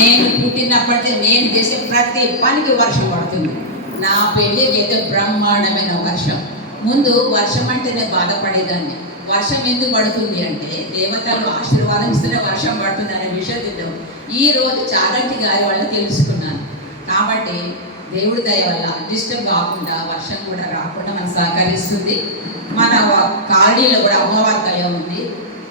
నేను పుట్టినప్పటికీ నేను చేసే ప్రతి పనికి వర్షం పడుతుంది. నా పెళ్ళికి అయితే బ్రహ్మాండమైన వర్షం. ముందు వర్షం అంటేనే బాధపడేదాన్ని. వర్షం ఎందుకు పడుతుంది అంటే దేవతలు ఆశీర్వాదం ఇస్తేనే వర్షం పడుతుంది అనే విషయం తెలియదు. ఈరోజు చాగంటి గారి వల్ల తెలుసుకున్నాను. కాబట్టి దేవుడి దయ వల్ల డిస్టర్బ్ కాకుండా వర్షం కూడా రాకుండా మనకు సహకరిస్తుంది. మన కాలనీలో కూడా అమ్మవారి దయ ఉంది.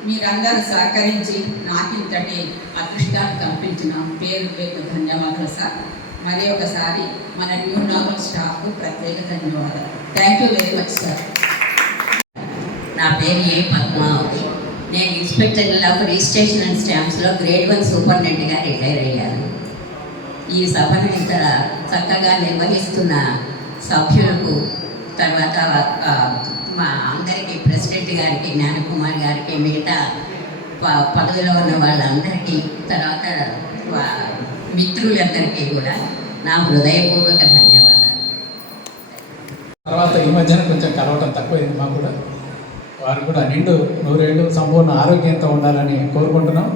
మీరందరూ సహకరించి నాకు ఇంతటి అదృష్టాన్ని కల్పించిన పేరు ధన్యవాదాలు సార్. మరి ఒకసారి మన న్యూ నార్మల్ స్టాఫ్కు ప్రత్యేక ధన్యవాదాలు. Thank you very much sir. నా పేరు ఏ పద్మావతి. నేను ఇన్స్పెక్టర్ ఆఫ్ రిజిస్ట్రేషన్ అండ్ స్టాంప్స్లో గ్రేడ్ 1 సూపరింటెండెంట్గా రిటైర్ అయ్యాను. ఈ సభను ఇంత చక్కగా నిర్వహిస్తున్న సభ్యులకు, తర్వాత మా అందరికీ ప్రెసిడెంట్ గారికి, జ్ఞానకుమార్ గారికి, మిగతా పదవిలో ఉన్న వాళ్ళందరికీ, తర్వాత మిత్రులందరికీ కూడా నా హృదయపూర్వక ధన్యవాదాలు. తర్వాత ఈ మధ్యన కొంచెం కలవటం తక్కువైంది మాకు కూడా. వారు కూడా నిండు 100 ఏళ్ళు సంపూర్ణ ఆరోగ్యంతో ఉండాలని కోరుకుంటున్నాం.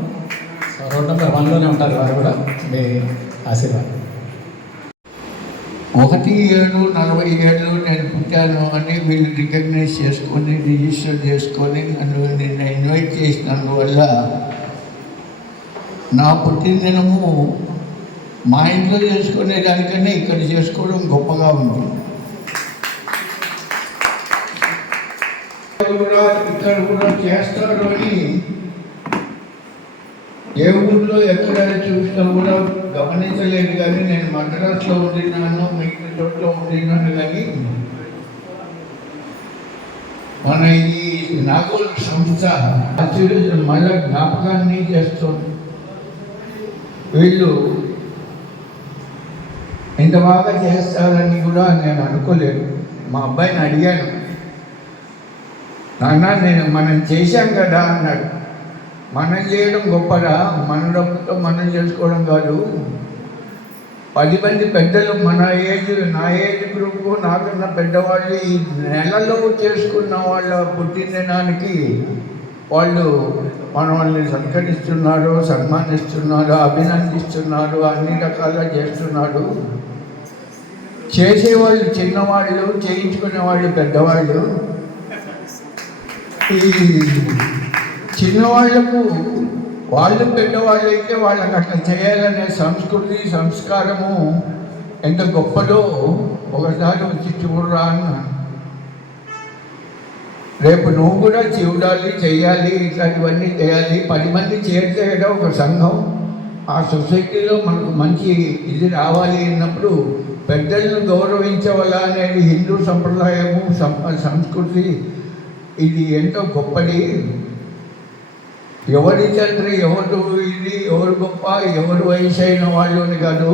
సో రోడ్ నెంబర్ 1లోనే ఉంటారు వారు కూడా. మీ ఆశీర్వాదం. 1-7-40 ఏళ్ళు నేను పుట్టాను అని వీళ్ళు రికగ్నైజ్ చేసుకొని రిజిస్టర్ చేసుకొని నిన్న ఇన్వైట్ చేసినందువల్ల నా పుట్టినదినము మా ఇంట్లో చేసుకునే దానికన్నా ఇక్కడ చేసుకోవడం గొప్పగా ఉంది. ఇక్కడ కూడా చేస్తారు అని ఏ ఊళ్ళో ఎక్కడ చూసినా కూడా గమనించలేదు. కానీ నేను మద్రాసులో ఉండినాను, మిగతా చోట్ల ఉండినాను. కానీ మన ఈ నాగోల్ సంస్థ మళ్ళా జ్ఞాపకాన్ని చేస్తుంది. వీళ్ళు ఇంత బాగా చేస్తారని కూడా నేను అనుకోలేదు. మా అబ్బాయిని అడిగాను, నాన్న మనం చేశాం కదా అన్నాడు. మనం చేయడం గొప్పదా? మన డబ్బుతో మనం చేసుకోవడం కాదు. 10 మంది పెద్దలు నా ఏజ్ గ్రూపు, నాకన్నా పెద్దవాళ్ళు ఈ నెలలో చేసుకున్న వాళ్ళ పుట్టినదినానికి వాళ్ళు మనల్ని సత్కరిస్తున్నారు, సన్మానిస్తున్నారు, అభినందిస్తున్నారు, అన్ని రకాలుగా చేస్తున్నారు. చేసేవాళ్ళు చిన్నవాళ్ళు, చేయించుకునే వాళ్ళు పెద్దవాళ్ళు. ఈ చిన్నవాళ్లకు వాళ్ళు పెద్దవాళ్ళు అయితే వాళ్ళకి అట్లా చేయాలనే సంస్కృతి, సంస్కారము ఎంత గొప్పదో ఒకసారి వచ్చి చూడరా అన్నాను. రేపు నువ్వు కూడా చూడాలి, చెయ్యాలి, ఇట్లాంటివన్నీ చేయాలి. 10 మంది చేరితే కదా ఒక సంఘం. ఆ సొసైటీలో మనకు మంచి ఇది రావాలి అన్నప్పుడు పెద్దలను గౌరవించవల అనేది హిందూ సంప్రదాయము, సంస్కృతి. ఇది ఎంతో గొప్పది. ఎవరి తండ్రి, ఎవరు ఇది, ఎవరు గొప్ప, ఎవరు వయసు అయిన వాళ్ళు అని కాదు.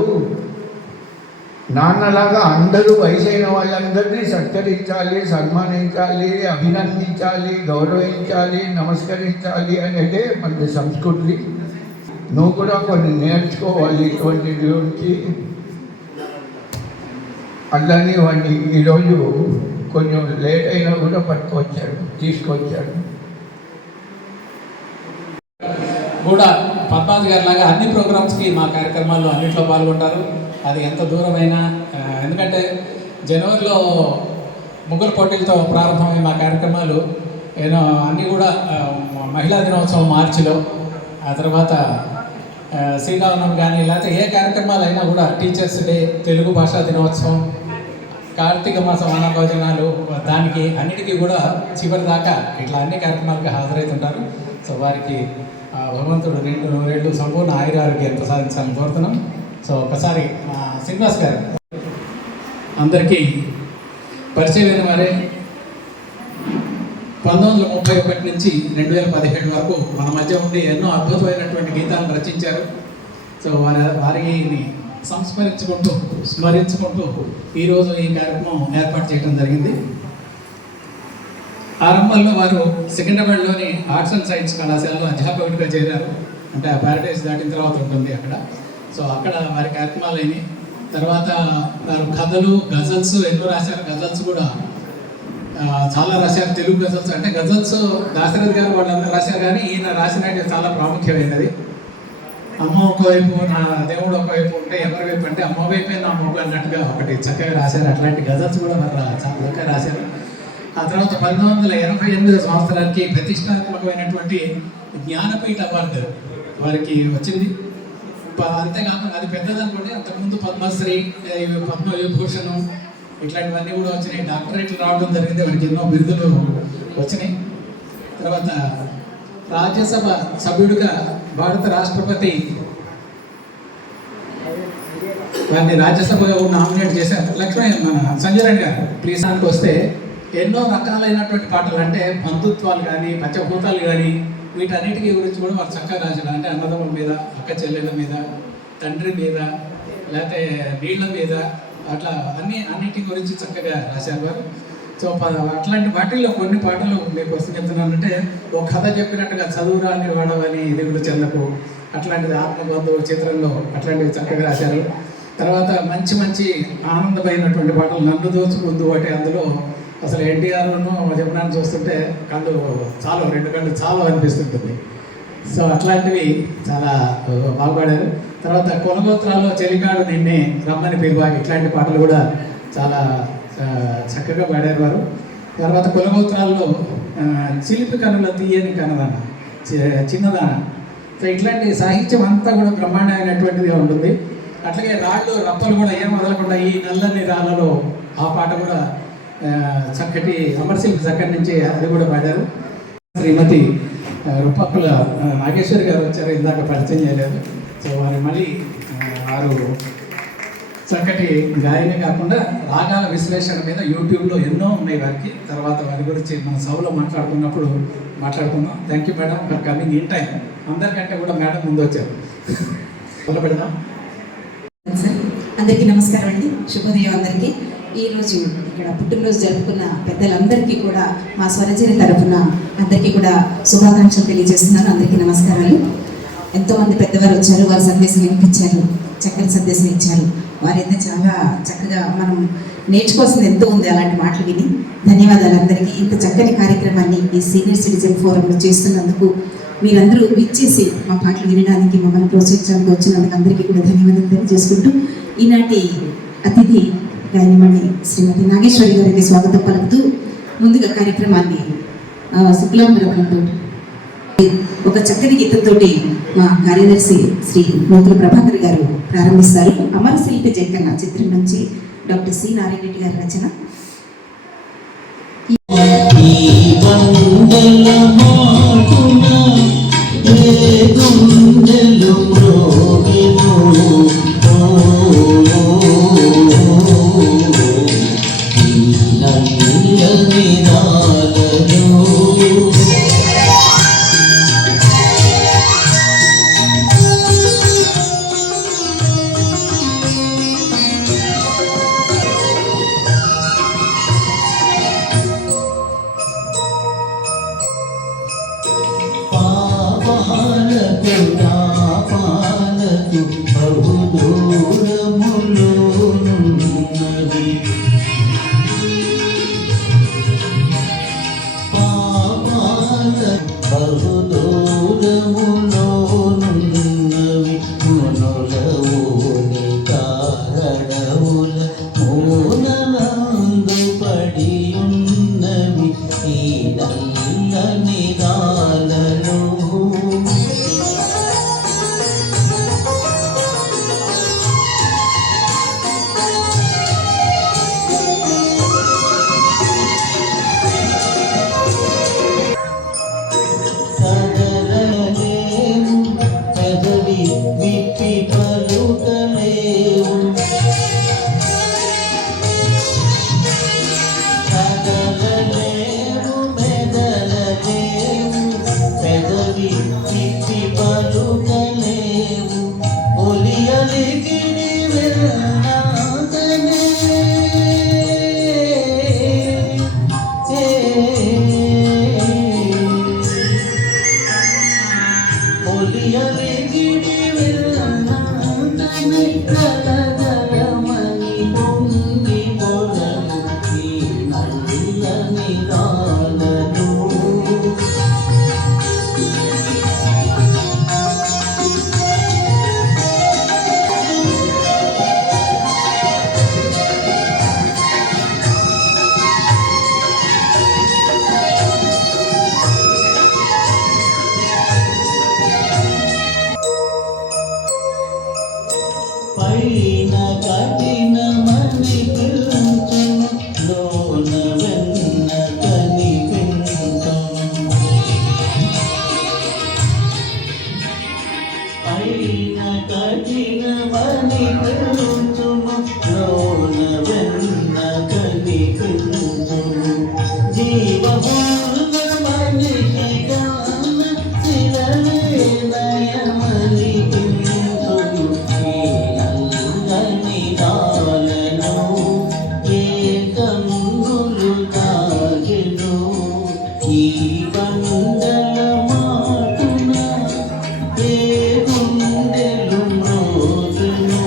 నాన్నలాగా అందరూ వయసైన వాళ్ళందరినీ సత్కరించాలి, సన్మానించాలి, అభినందించాలి, గౌరవించాలి, నమస్కరించాలి అనేదే మన సంస్కృతి. నువ్వు కూడా కొన్ని నేర్చుకోవాలి ఇటువంటి గురించి. అట్లని వాడిని ఈరోజు కొంచెం లేట్ అయినా కూడా తీసుకొచ్చాడు. కూడా పద్మావతి గారి లాగా అన్ని ప్రోగ్రామ్స్కి మా కార్యక్రమాల్లో అన్నింటిలో పాల్గొంటారు. అది ఎంత దూరమైనా, ఎందుకంటే జనవరిలో ముగ్గురు పోటీలతో ప్రారంభమైన మా కార్యక్రమాలు అన్నీ కూడా మహిళా దినోత్సవం మార్చిలో, ఆ తర్వాత శ్రీరామనవమి కానీ, లేకపోతే ఏ కార్యక్రమాలు అయినా కూడా టీచర్స్ డే, తెలుగు భాషా దినోత్సవం, కార్తీక మాసం అన్న భోజనాలు, దానికి అన్నిటికీ కూడా చివరి దాకా ఇట్లా అన్ని కార్యక్రమాలకు హాజరవుతుంటారు. సో వారికి భగవంతుడు 2 ఏళ్ళు సంపూర్ణ ఆయురారోగ్యం ప్రసాదించాలని కోరుతున్నాం. సో ఒకసారి శ్రీనివాస్ గారు అందరికీ పరిచయమైన వారే. 1931 నుంచి 2017 వరకు మన మధ్య ఉండి ఎన్నో అద్భుతమైనటువంటి గీతాలను రచించారు. సో వారిని స్మరించుకుంటూ ఈరోజు ఈ కార్యక్రమం ఏర్పాటు చేయడం జరిగింది. ఆరంభంలో వారు సికింద్రాబాద్లోని ఆర్ట్స్ అండ్ సైన్స్ కళాశాలలో అధ్యాపకుడిగా చేరారు. అంటే ఆ ప్యారడైజ్ దాటిన తర్వాత ఉంటుంది అక్కడ. సో అక్కడ వారి కార్యక్రమాలు అయినాయి. తర్వాత వారు కథలు, గజల్స్ ఎన్నో రాశారు. గజల్స్ కూడా చాలా రాశారు. తెలుగు గజల్స్ అంటే గజల్స్ దాశరథి గారు వాళ్ళందరూ రాశారు. కానీ ఈయన రాసినట్టు చాలా ప్రాముఖ్యమైనది. అమ్మ ఒకవైపు నా దేవుడు ఒకవైపు ఉంటే ఎవరి వైపు అంటే అమ్మ వైపే నా మొగ్గు అన్నట్టుగా ఒకటి చక్కగా రాశారు. అట్లాంటి గజల్స్ కూడా మరి చాలా చక్కగా రాశారు. ఆ తర్వాత 1988 సంవత్సరానికి ప్రతిష్టాత్మకమైనటువంటి జ్ఞానపీఠ అవార్డు వారికి వచ్చింది. అంతేకాకుండా అది పెద్దదనుకోండి, అంతకుముందు పద్మశ్రీ, పద్మవిభూషణం ఇట్లాంటివన్నీ కూడా వచ్చినాయి. డాక్టరేట్లు రావడం జరిగింది, వారికి ఎన్నో బిరుదులు వచ్చినాయి. తర్వాత రాజ్యసభ సభ్యుడిగా భారత రాష్ట్రపతి వారిని రాజ్యసభగా నామినేట్ చేశారు. మన సంజయ్ రెడ్డి గారు ప్లీజానికి వస్తే ఎన్నో రకాలైనటువంటి పాటలు, అంటే బంధుత్వాలు కానీ పంచభూతాలు కానీ వీటన్నిటికీ గురించి కూడా వారు చక్కగా రాశారు. అంటే అన్నదమ్ముల మీద, అక్క చెల్లెల మీద, తండ్రి మీద, లేకపోతే నీళ్ళ మీద, అట్లా అన్నిటి గురించి చక్కగా రాశారు వారు. సో అట్లాంటి వాటిల్లో కొన్ని పాటలు మీకు వస్తు చెప్తున్నానంటే, ఒక కథ చెప్పినట్టుగా చదువురాని వాడవని ఇదిగుడు చెందకు, అట్లాంటిది ఆత్మబంధువు చిత్రంలో అట్లాంటివి చక్కగా రాశారు. తర్వాత మంచి మంచి ఆనందమైనటువంటి పాటలు, నన్ను దోచుకుందు ఒకటి, అందులో అసలు ఎన్టీఆర్ను జమునాన్ని చూస్తుంటే కళ్ళు చాలు, 2 కళ్ళు చాలు అనిపిస్తుంటుంది. సో అట్లాంటివి చాలా బాగా పాడారు. తర్వాత కులగోత్రాల్లో చెలికాడు నిన్నే రమ్మని పిలువ, ఇట్లాంటి పాటలు కూడా చాలా చక్కగా పాడారు వారు. తర్వాత కులగోత్రాల్లో చిలిపి కనుల తీయని కనదాన, చిన్నదాన, సో ఇట్లాంటి సాహిత్యం అంతా కూడా బ్రహ్మాండమైనటువంటిదిగా ఉంటుంది. అట్లాగే రాళ్ళు రప్పలు కూడా ఏం వదలకుండా ఈ నల్లని రాళ్ళలో ఆ పాట కూడా చక్కటి అమర్శిల్పి చక్కటి నుంచి అది కూడా పాడారు. శ్రీమతి రుప్పక్కుల నాగేశ్వరి గారు వచ్చారు, ఇందాక పరిచయం చేయలేదు. సో వారు మళ్ళీ వారు చక్కటి గాయనే కాకుండా రాగాల విశ్లేషణ మీద యూట్యూబ్లో ఎన్నో ఉన్నాయి వారికి. తర్వాత వారి గురించి మన సభలో మాట్లాడుకుందాం. Thank you madam for coming in time. అందరికంటే కూడా మేడం ముందు వచ్చారు. మొదలు పెడదాం. అందరికీ నమస్కారం అండి, శుభోదయం అందరికీ. ఈరోజు ఇక్కడ పుట్టినరోజు జరుపుకున్న పెద్దలందరికీ కూడా మా స్వరచరి తరఫున అందరికీ కూడా శుభాకాంక్షలు తెలియజేస్తున్నాను. అందరికీ నమస్కారాలు. ఎంతోమంది పెద్దవారు వచ్చారు, వారి సందేశం వినిపించారు, చక్కని సందేశం ఇచ్చారు. వారైతే చాలా చక్కగా మనం నేర్చుకోవాల్సింది ఎంతో ఉంది అలాంటి మాటలు విని. ధన్యవాదాలు అందరికీ. ఇంత చక్కని కార్యక్రమాన్ని ఈ సీనియర్ సిటిజన్ ఫోరంలో చేస్తున్నందుకు, మీరందరూ విచ్చేసి మా పాటలు వినడానికి, మమ్మల్ని ప్రోత్సహించడానికి వచ్చినందుకు అందరికీ కూడా ధన్యవాదాలు తెలియజేసుకుంటూ, ఈనాటి అతిథి గాయనిమణి శ్రీమతి నాగేశ్వరి గారికి స్వాగతం పలుకుతూ, ముందుగా కార్యక్రమాన్ని శుక్లాంబరంతో ఒక చక్కని గీతంతోటి మా కార్యదర్శి శ్రీ నూతన ప్రభాకర్ గారు ప్రారంభిస్తారు. అమరశిల్పి జక్కన్న చిత్రం నుంచి డాక్టర్ సి నారాయణ రెడ్డి గారి రచన. పైన కఠినమని పిలుచును లోన వెన్న కనిపించును పైన కఠినమని పిలుచును లోన వెన్న కనిపించును జీవమున్న మనిషి కాన శిలలే నయమని పించును ఈ అల్లని నాలను ఏ కన్నులు తాగెను ఈ బండల మాటున ఏ గుండెలు మోగును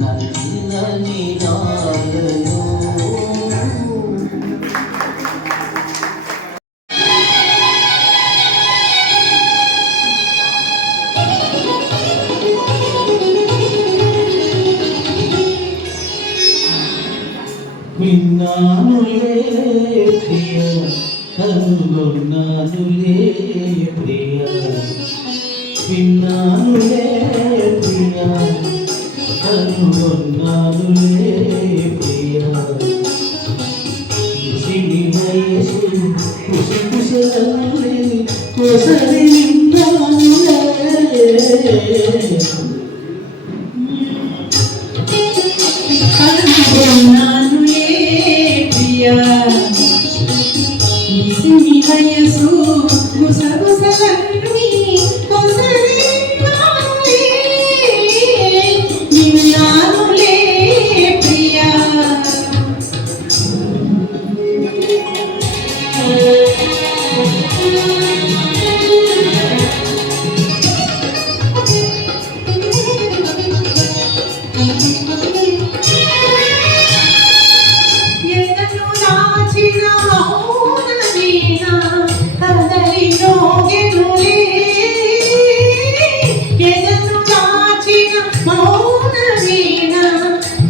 నల్లని నాలను విన్నానులే ప్రియ కనుగొన్నానులే ప్రియ విన్నానులే ప్రియ కనుగొన్నానులే ప్రియ సిని వయసు కుసకుసలే కొసరి విన్నానులే కనుగొన్నానులే ప్రియా నీ వయసు గుసగుసలన్నీ కొసరినానులే నిన్నానులే ప్రియా ఎన్నను దాచిన మౌన వీణ కదలి నోగెనులే ఎన్నను దాచిన మౌన వీణ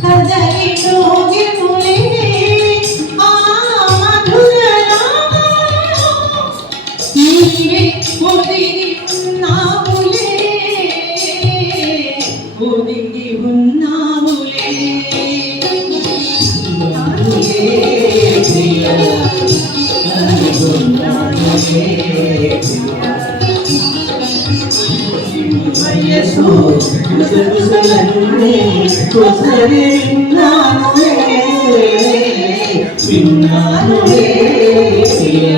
కదలి నోగెనులే ఆ మధుర నీవే ఒదిగి ఉన్నావులే ఒదిగి ఉన్నావులే వయసు గుసగుసలన్నీ కొసరి విన్నానులే విన్నానులే ప్రియ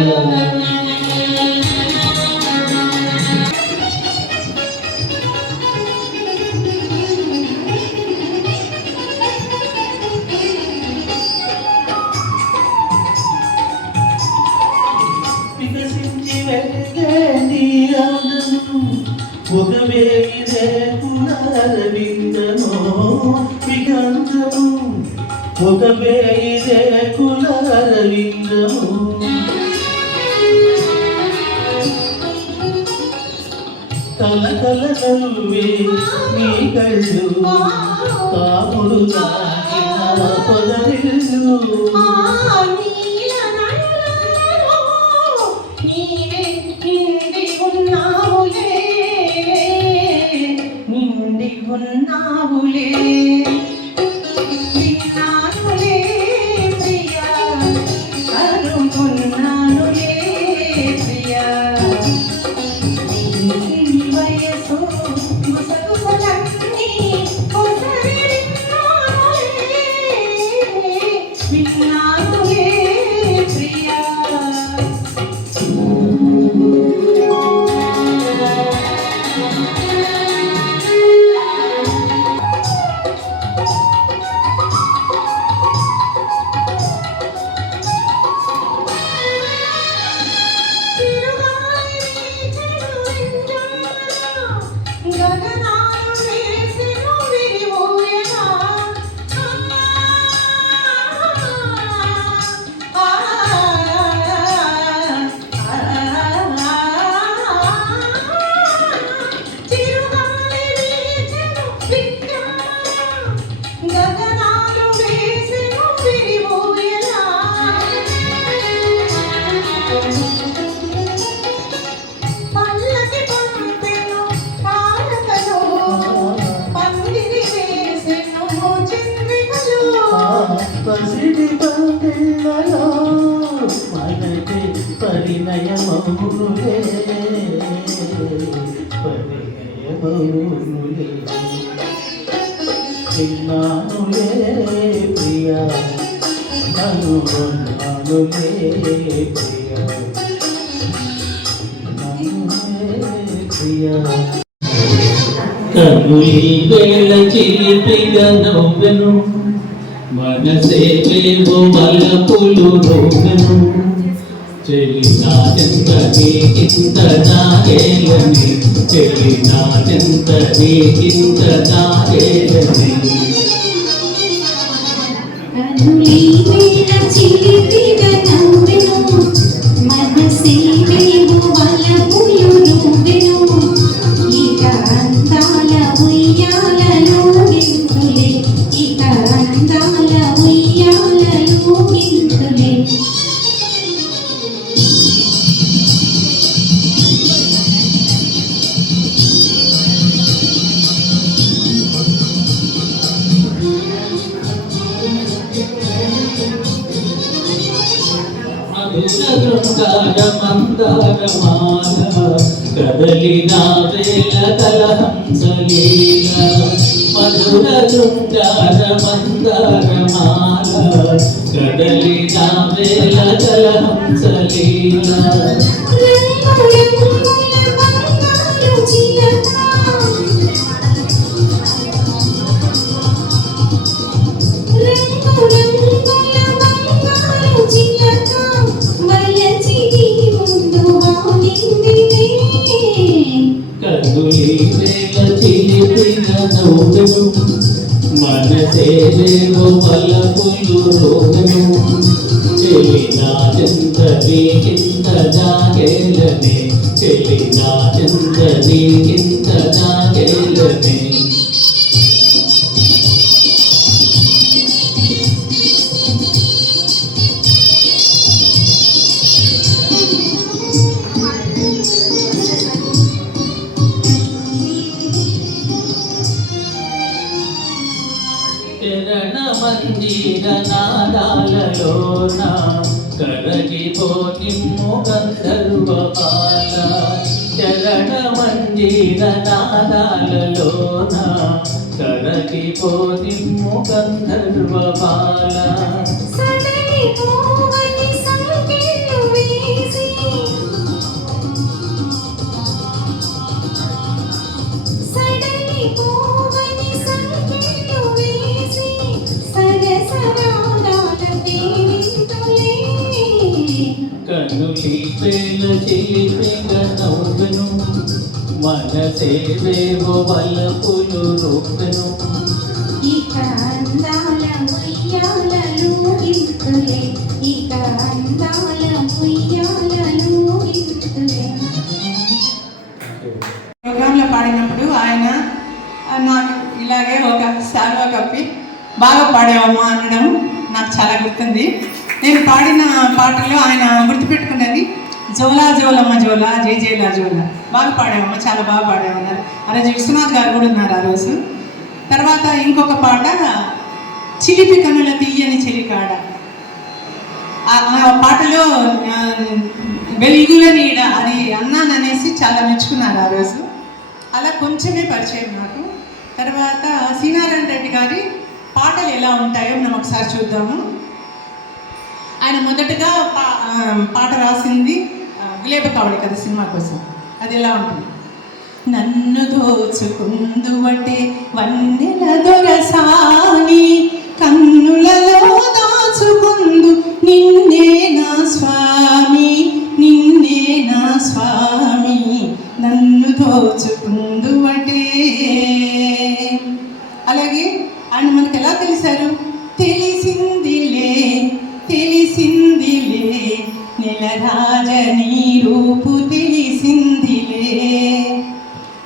వికసించి వెలిగే నీ అందము ఒక వేగిదే కులరవిందము విగంధము ఒక వేగిదే కులరవిందము కలకల నవ్వే నీ కళ్ళు కాముడు తాకిన పొదరిల్లు నిండి ఉన్నావులే విన్నానులే ప్రియా కనుగొన్నానులే ప్రియా వయసు ముసగుసలన్నీ కొసరి విన్నానులే ప్రియా వేళలో మనకి పరిణయమౌనులే పరిణయమౌనులే చిన్నానులే ప్రియా అనున్నానులే ప్రియా ప్రియా కనులి వేళ చిలిపిగా నవ్వెను మనసేవేవో వలపులు రోగెను చెలినాటెంత నీకింత నాగేలని చెలినాటెంత నీకింత నాగేలని కనులి వేళ చిలిపిగా నవ్వెను మనసేవేవో వలపులు రోగెను ఇక అందాల ఉయ్యాలలో గింతులే ఇక అందాల ఉయ్యాలలో గింతులే మధుర మందారమాల కదలినా వేళ కలహంసలీల మధుర శృంగార మందారమాల కదలినా వేళ కలహంసలీల కనులి వేళ చిలిపిగా నవ్వెను మనసేవేవో వలపులు రోగెను చెలినాటెంత నీకింత నాగేలని చెలినాటెంత నీకింత నాగేలని చరణ మంజీర నాదాలలోన కరగిపోనిమ్ము గంధర్వ బాల చరణ మంజీర నాదాలలోన కరగిపోనిమ్ము గంధర్వ బాల కనులి వేళ చిలిపిగా నవ్వెను మనసేవేవో వలపులు రోగెను ఇక అందాల ఉయ్యాలలో గింతులే ఇక అందాల ఉయ్యాలలో గింతులే ప్రోగ్రాంలో పాడినప్పుడు ఆయన నాకు ఇలాగే ఒక శాలువా కప్పి బాగా పాడేవమ్మా అనడం నాకు చాలా గుర్తుంది. నేను పాడిన పాటలో ఆయన గుర్తుపెట్టుకున్నది జోలా జోలమ్మ జోలా జై జైలా జోలా బాగా పాడేవమ్మ చాలా బాగా పాడేవన్నారు. ఆ రోజు విశ్వనాథ్ గారు కూడా ఉన్నారు ఆ రోజు. తర్వాత ఇంకొక పాట చిలిపి కనుల తీయని చెలికాడ, ఆ పాటలో వెలుగుల నీడ అది అన్నాననేసి చాలా మెచ్చుకున్నారు ఆ రోజు. అలా కొంచెమే పరిచయం నాకు. తర్వాత శ్రీనారాయణ రెడ్డి గారి పాటలు ఎలా ఉంటాయో మనం ఒకసారి చూద్దాము. ఆయన మొదటగా పాట రాసింది గులేబ కావడి కదా సినిమా కోసం. అది ఎలా ఉంటుంది? నన్ను దోచుకుందువటే వన్నెల దొరసాని కన్నులలో దాచుకుందు నిన్నే నా స్వామి నిన్నే నా స్వామి నన్ను దోచుకుందువటే. అలాగే ఆయన మనకు ఎలా తెలిసారు? తెలిసిందిలే తెలిసిందిలే నెలరాజని రూపు తెలిసిందిలే.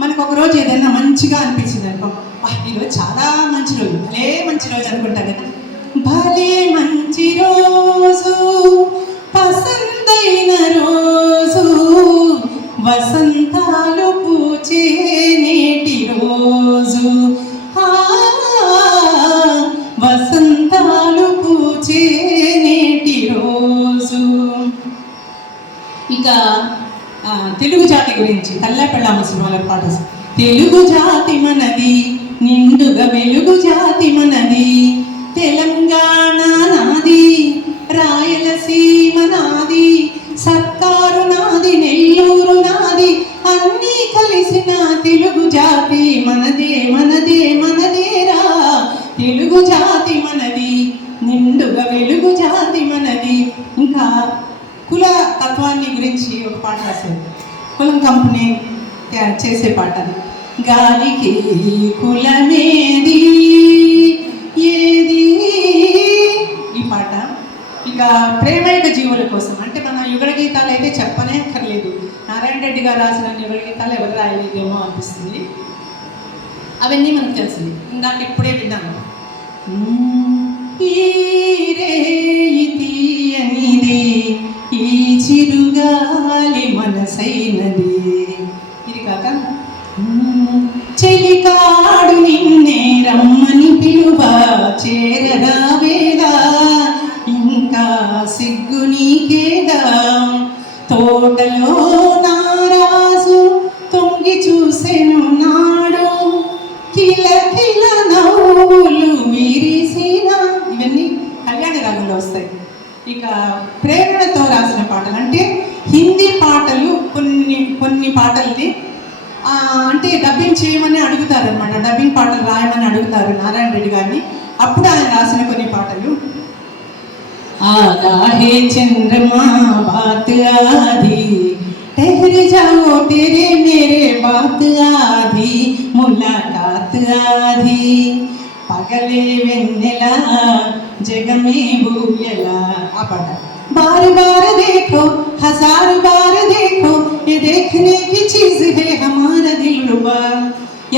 మనకు ఒక రోజు ఏదైనా మంచిగా అనిపించింది అనుకో, ఈరోజు చాలా మంచి రోజు, భలే మంచి రోజు అనుకుంటాం కదా. భలే మంచి రోజు పసందైన రోజు వసంతాలు పూచే నేటి రోజు వసంతాలు పూచే నేటి తెలుగు జాతి గురించి తల్లపెళ్ళామ సినిమాలో పాట. తెలుగు జాతి మనది, నిండుగా వెలుగు జాతి మనది, తెలంగాణ నాది, రాయలసీమ నాది, సర్కారు నాది, నెల్లూరు నాది, అన్నీ కలిసిన తెలుగు జాతి మనదే మనదే మనదేరా. తెలుగు జాతి మనది, నిండుగా వెలుగు జాతి మనది. ఇంకా కుల తత్వాన్ని గురించి ఒక పాట రాశారు. కులం కంపెనీ చేసే పాట అది. గాలికి కులమేది ఏది, ఈ పాట. ఇక ప్రేమైక జీవుల కోసం అంటే మన యుగళ గీతాలు అయితే చెప్పనే అక్కర్లేదు. నారాయణ రెడ్డి గారు రాసిన యుగళ గీతాలు ఎవరు రాయలేదేమో అనిపిస్తుంది. అవన్నీ మనకు తెలిసింది. ఇందాక ఇప్పుడే విన్నాము. తీయనిది ఈ చిరుగాలి మనసైనది. ఇది కాక చెలికాడు నిన్నే రమ్మని పిలువ చేరరావేగా, ఇంకా సిగ్గు నీకేగా. తోటలో నారాజు తొంగి చూసెను నాడు, కిల కిల నవ్వులు విరిసిన. ఇవన్నీ కళ్యాణ రాగంలో వస్తాయి. ఇక ప్రేరణతో రాసిన పాటలు అంటే హిందీ పాటలు కొన్ని పాటలకి అంటే డబ్బింగ్ చేయమని అడుగుతారు అనమాట. డబ్బింగ్ పాటలు రాయమని అడుగుతారు నారాయణ రెడ్డి గారిని. అప్పుడు ఆయన రాసిన కొన్ని పాటలు. ఆగా హే చంద్రమా బాత్ ఆది, ठहर जाओ तेरे मेरे बात आधी, मुलाकात आधी. पगले वेन्नेला जगमे भूयला. आ पाట. बार बार देखो हजार बार देखो, ये देखने की चीज है हमारा दिलरुबा.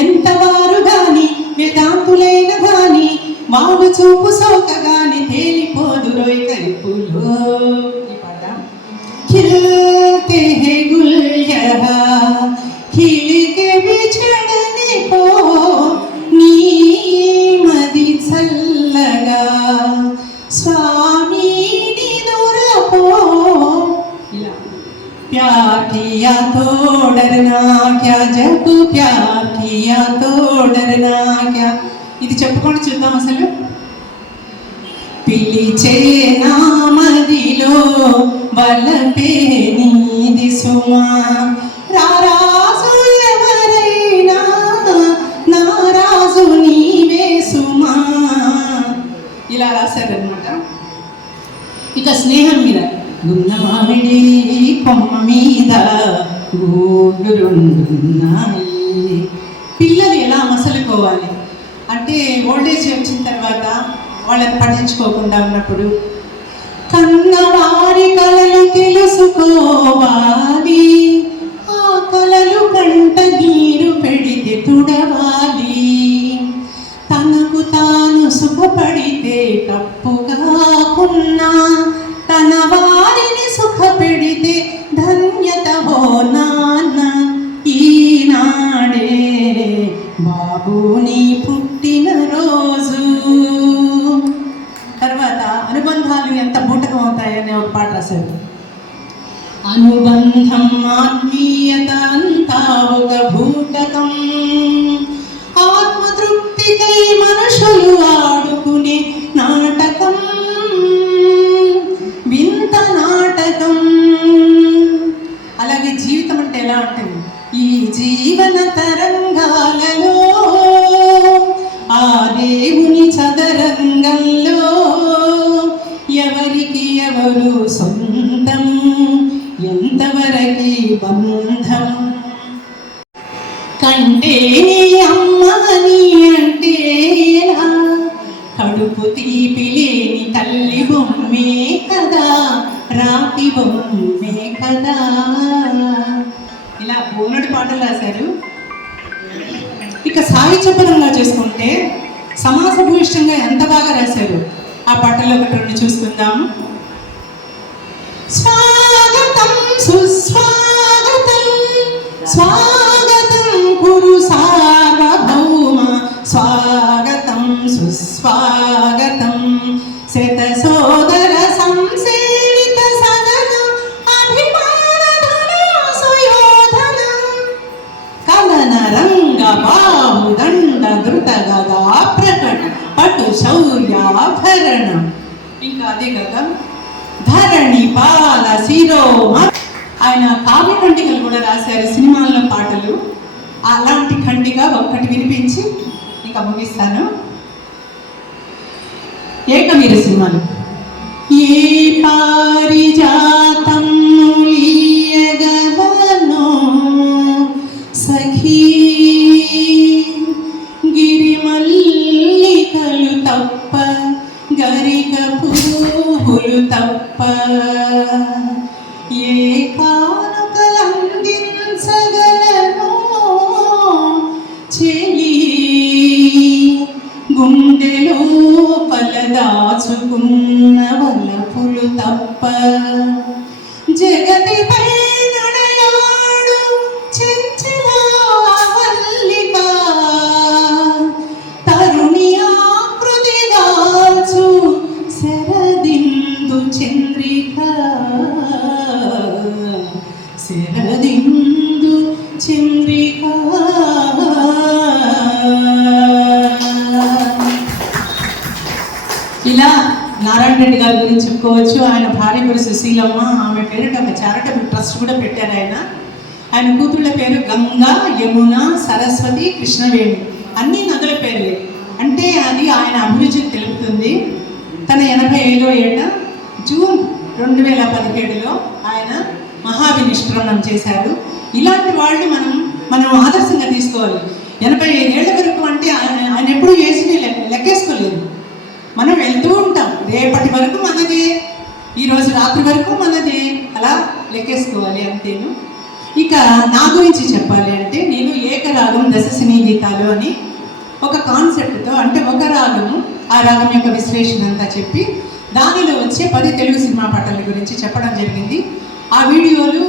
ఎంత వారు గాని వేదాంతులైన గాని, వాడు చూపు సోకగాని తేలిపోదు రోయ్ కైపులో. ఈ పాట. खिलते हैं गुल यहाँ खिल के बिछड़ने को, नीमदी चल्लगा स्वामी निदुरपो. प्यार किया तो डरना क्या, जब प्यार किया तो डरना क्या. ఇది చెప్పుకొని చూద్దాం అసలు. పిలిచే నామదిలో వలపే నీది సుమా, రారాజు ఎవరైనా నారాజు నీవే సుమా. ఇలా రాశారనమాట. ఇక స్నేహం మీద. గున్నమామిడి కొమ్మ మీద గూడురున్నాయి. పిల్లలు ఎలా మసలుకోవాలి అంటే ఓల్డేజ్ వచ్చిన తర్వాత వాళ్ళని పట్టించుకోకుండా ఉన్నప్పుడు, కన్నవారి కలలు తెలుసుకోవాలి, ఆ కలలు కంట నీరు పెడితే తుడవాలి. తనకు తాను సుఖపడితే తప్పుగాకున్నా, తన వారిని సుఖ పెడితే ధన్యత హో నాన్న. ఈనాడే బాబు నీ పుట్టిన రోజు. తర్వాత అనుబంధాలు ఎంత బూటకం అవుతాయనే ఒక పాట రాశారు. అనుబంధం ఆత్మీయత అంతా ఒక బూటకం, ఆత్మతృప్తికై మనుషులు ఆడుకునే నాటకం, వింత నాటకం. అలాగే జీవితం అంటే ఎలా ఉంటుంది? ఈ జీవన తరంగాలలో ఆ దేవుని చదరంగంలో ఎవరికి ఎవరు సొంతం, ఎంతవరకి బంధం. కంటే నీ అమ్మని అంటే ఎలా, కడుపు తీపి లేని తల్లి బొమ్మే కదా, రాతి బొమ్మే కదా. ఇలా బోలెడు పాటలు రాశారు. ఇక సాహిత్యపరంగా చూసుకుంటే సమాస భూయిష్టంగా ఎంత బాగా రాశారు. ఆ పాటల్లో ఒకటి రెండు చూసుకుందాం. స్వాగతం సుస్వాగతం స్వాగతం కురు సార్వభౌమ, స్వాగతం సుస్వాగతం శత సోదర సంసేవిత సదన అభిమాన సుయోధ బాహుదండ ధృత గదా ప్రకట పటు శౌర్యాభరణ. ఇంకా అదే కదా ధరణి పాల శిరోమ. ఆయన కావ్య ఖండికలు కూడా రాశారు, సినిమాల్లో పాటలు. అలాంటి ఖండిక ఒక్కటి వినిపించి ఇంకా ముగిస్తాను. ఏకవీర సినిమాలు. ఏ పారిజాతం లీయగలనో సఖీ గిరిమల్లికలు తప్ప గరిక పువ్వులు తప్ప ఏ కానుకలందించగలనో చెలి గుండెలో పలదాచుకున్న వలపులు తప్ప జగతిపై నడయాడు చెంచలావల్లిక తరుణి ఆకృతిగాచు శరదిందు చంద్రిక శరదిందు చంద్రిక. ఇలా నారాయణ రెడ్డి గారి గురించి చెప్పుకోవచ్చు. ఆయన భార్య పేరు సుశీలమ్మ, ఆమె పేరిట ఒక చారిటబుల్ ట్రస్ట్ కూడా పెట్టారు ఆయన. ఆయన కూతుళ్ళ పేరు గంగా, యమున, సరస్వతి, కృష్ణవేణి, అన్ని నదుల పేర్లే. అంటే అది ఆయన అభిరుచికి తెలుపుతుంది. తన 87వ ఏట జూన్ 2017లో ఆయన మహావినిష్క్రమణం చేశారు. ఇలాంటి వాళ్ళు మనం ఆదర్శంగా తీసుకోవాలి. 85 ఏళ్ల వరకు అంటే ఆయన ఎప్పుడూ ఏజ్ని లెక్కేసుకోలేదు. మనం వెళ్తూ ఉంటాం, రేపటి వరకు మనదే, ఈరోజు రాత్రి వరకు మనదే, అలా లెక్కేసుకోవాలి అంతేను. ఇక నా గురించి చెప్పాలి అంటే నేను ఏకరాగం దశసినీ గీతాలు అని ఒక కాన్సెప్ట్తో, అంటే ఒక రాగము, ఆ రాగం యొక్క విశ్లేషణ అంతా చెప్పి దానిలో వచ్చే 10 తెలుగు సినిమా పాటల గురించి చెప్పడం జరిగింది. ఆ వీడియోలు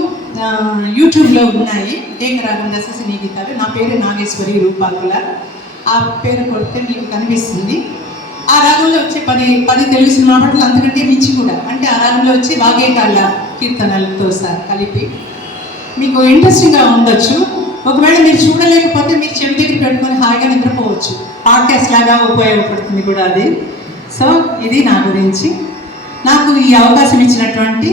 యూట్యూబ్లో ఉన్నాయి. ఏకరాగం దశసినీ గీతాలు. నా పేరు నాగేశ్వరి రూపాకుల. ఆ పేరు కొడితే మీకు కనిపిస్తుంది. ఆ రాగంలో వచ్చే 10 తెలుగు సినిమా పాటలు, అంతకంటే మించి కూడా, అంటే ఆ రాగంలో వచ్చే వాగేకాళ్ళ కీర్తనలతో సార్ కలిపి మీకు ఇంట్రెస్టింగ్గా ఉండొచ్చు. ఒకవేళ మీరు చూడలేకపోతే మీరు చెవి దగ్గర పెట్టుకొని హాయిగా నిద్రపోవచ్చు. పాడ్కాస్ట్ లాగా ఉపయోగపడుతుంది కూడా అది. సో ఇది నా గురించి. నాకు ఈ అవకాశం ఇచ్చినటువంటి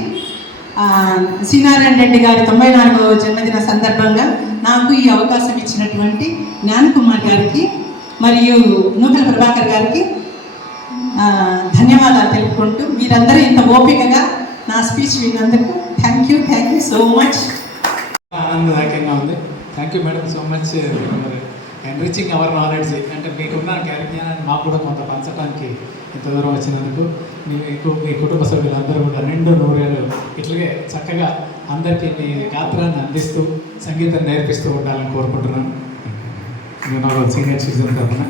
శ్రీనారాయణ రెడ్డి గారి 94వ జన్మదిన సందర్భంగా నాకు ఈ అవకాశం ఇచ్చినటువంటి జ్ఞానకుమార్ గారికి మరియు నూకల ప్రభాకర్ గారికి ధన్యవాదాలు తెలుపుకుంటూ, మీరందరూ ఇంత ఓపికగా నా స్పీచ్ విన్నందుకు థ్యాంక్ యూ సో మచ్. ఆనందదాయకంగా ఉంది. Thank you madam so much enriching our knowledge. అంటే మీకున్న జ్ఞానాన్ని మాకు కూడా కొంత పంచడానికి ఇంత దూరం వచ్చినందుకు మీకు, మీ కుటుంబ సభ్యులందరూ కూడా నిండు నూరేళ్ళు ఇట్లాగే చక్కగా అందరికీ మీ గాత్రాన్ని అందిస్తూ సంగీతం నేర్పిస్తూ ఉండాలని కోరుకుంటున్నాను. నేను సీనియర్ సిటిజన్ తరఫున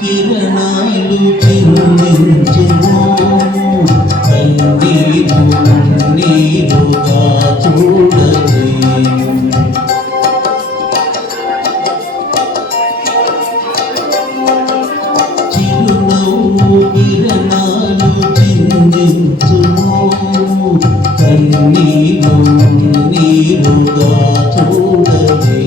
కిరణాలు చిందించుము కన్నీరు నీరుగా చూడలే. చిరునవ్వు కిరణాలు చిందించుము కన్నీరు నీరుగా చూడలే.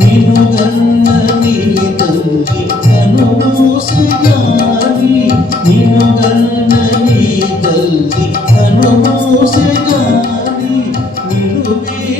నినుగన్న నీ తల్లి కనుమూసగాని, నినుగన్న నీ తల్లి కనుమూసగాని నిలువే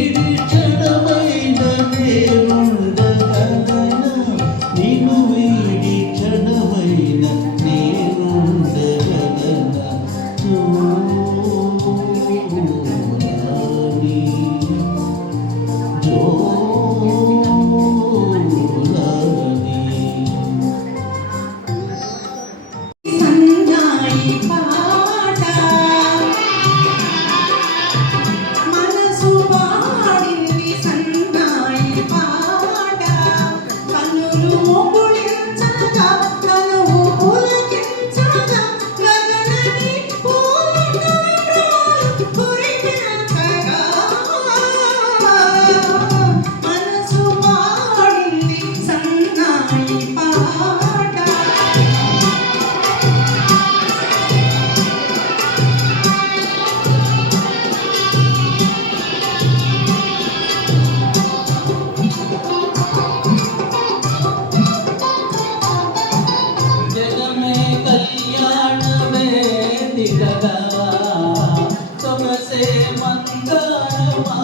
సొగసే మందారమాలికగా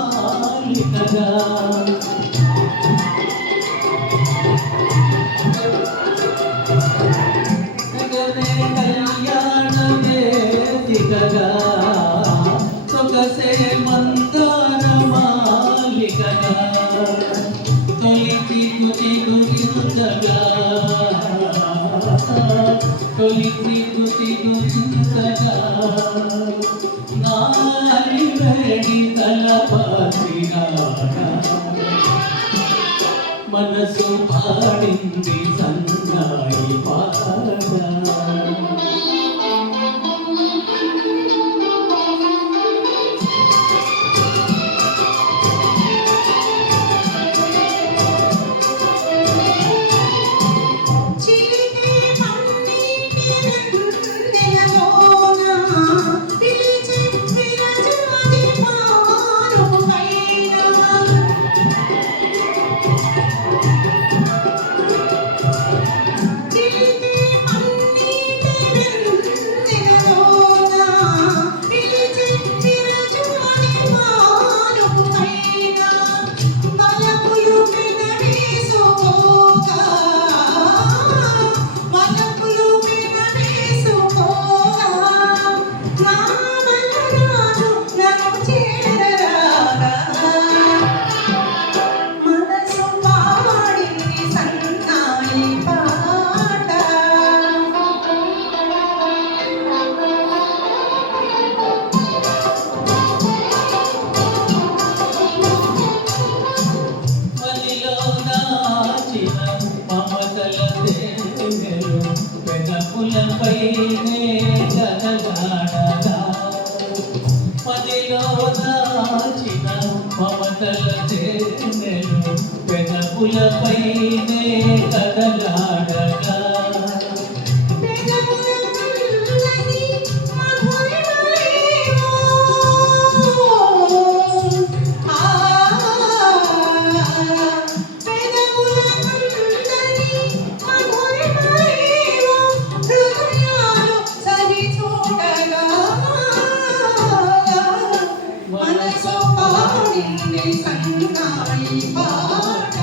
జగమే కళ్యాణ వేదికగా సొగసే మందారమాలికగా తొలికి కుతి గురించగా తొలికి కుతి గురించగా నాలి వేడి తలపాసినాగా మనసు పాడింది సన్నాయి పాట చిలికే మన్నీటి వెన్నెలలోన పిలిచే విరజాజి పారుపైన చిలికే మన్నీటి వెన్నెలలోన పిలిచే విరజాజి పారుపైన వలపులు పెనవేసుకోగా వలపులు పెనవేసుకోగా నా మనరాజు నన్ను చేరరాగా మనసు పాడింది సన్నాయి పాట మదిలో దాచిన మమతల దేవెలు పెదపులపైనే గదగాడగా మదిలో దాచిన మమతల దేవెలు పెదపులపైనే గదగాడగా పెదవులన్నీ మధురిమలేవో పెదవులన్నీ మధురిమలేవో హృదయాలు సరి చూడగా మనసు పాడింది సన్నాయి పాట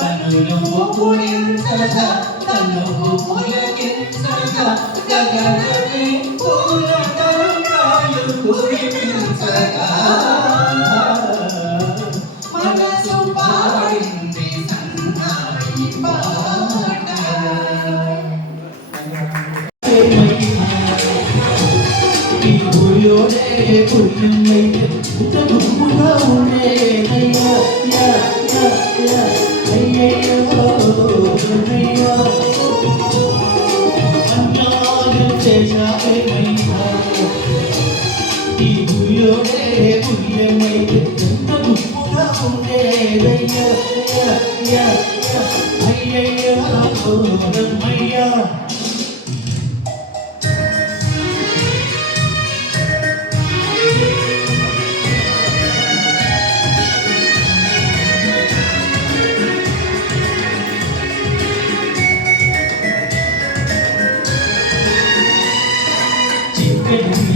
కనులు పుడించగా కనులు పులకించగా గగనమే పూల తరంగాలు కురిపించగా మనసు పాడింది సన్నాయి పాట ఈ భూయోడే పుణ్యమైతే గుంపుగా ఉండేదయ్యా యా యా యా అయ్యయ్యో అయ్యయ్యో అన్యాయం చేశావేమయ్యా ఈ భూయోడే పుణ్యమైతే గుంపుగా ఉండేదయ్యా యా యా యా అయ్యయ్యో రమ్మయ్యా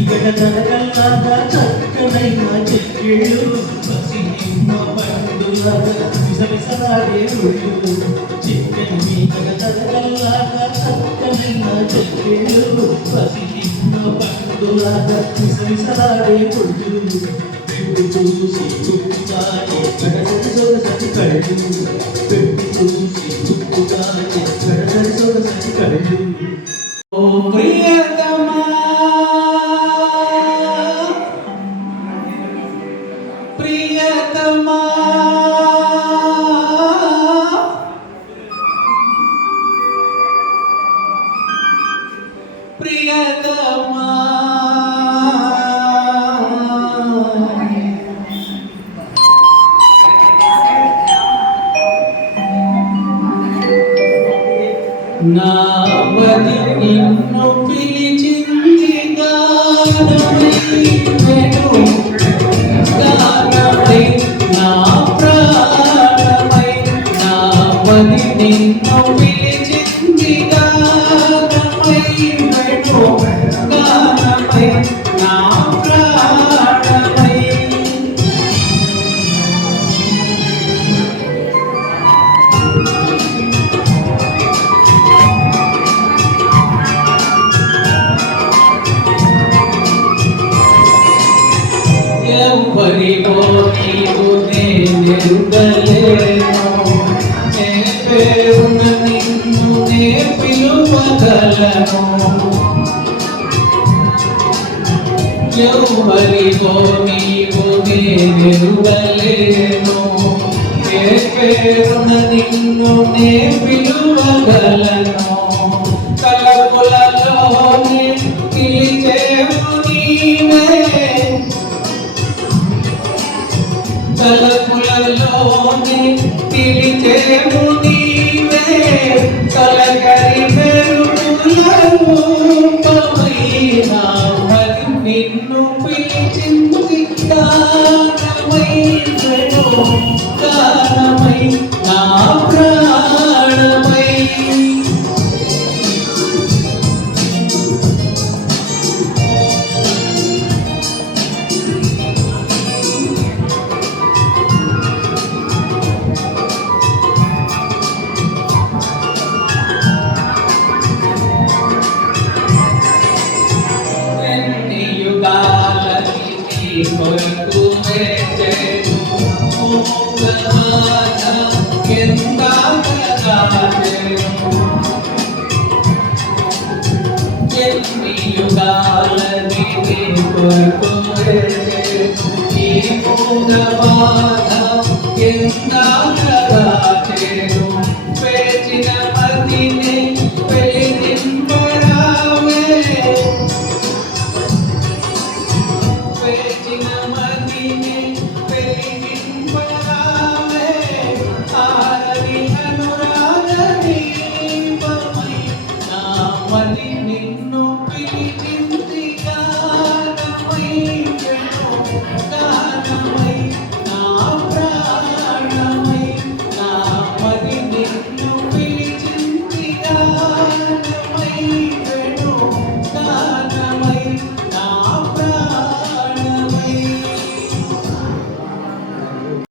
జనగల్లాగా చక్కనైన చెక్కిళ్ళు పసినిమ్మ పండులాగా విసవిసలాడే ఒళ్ళు చిక్కని మీగడ జనగల్లాగా చక్కనైన చెక్కిళ్ళు పసినిమ్మ పండులాగా విసవిసలాడే ఒళ్ళు పెట్టి చూసి చుట్టుగానే గడసరి సొగసరి కళ్ళు పెట్టి చూసి చుట్టుగానే గడసరి సొగసరి కళ్ళు ఓ ప్రియతమా ప్రియతమా ప్రియతమా ఎవరివో నీవు నేనెరుగలేను నే పేరున నిన్ను నే పిలువగలను ఎవరివో నీవు నేనెరుగలేను నే పేరున నిన్ను నే పిలువగలను తలపులలోనే పిలిచేవు నీవే తలపులలోనే పిలిచేవు నీవే తలకరి మెరుగుల రూపమైన మరి నిన్ను పిలిచింది గానమై గానమై నా ప్రాణమై కొరకు వేచేను మోగమాన ఎందాకరాజేను ఎన్ని యుగాలని నీ కొరకు వేచేను ఈ మోగమాన ఎందాకరాజేను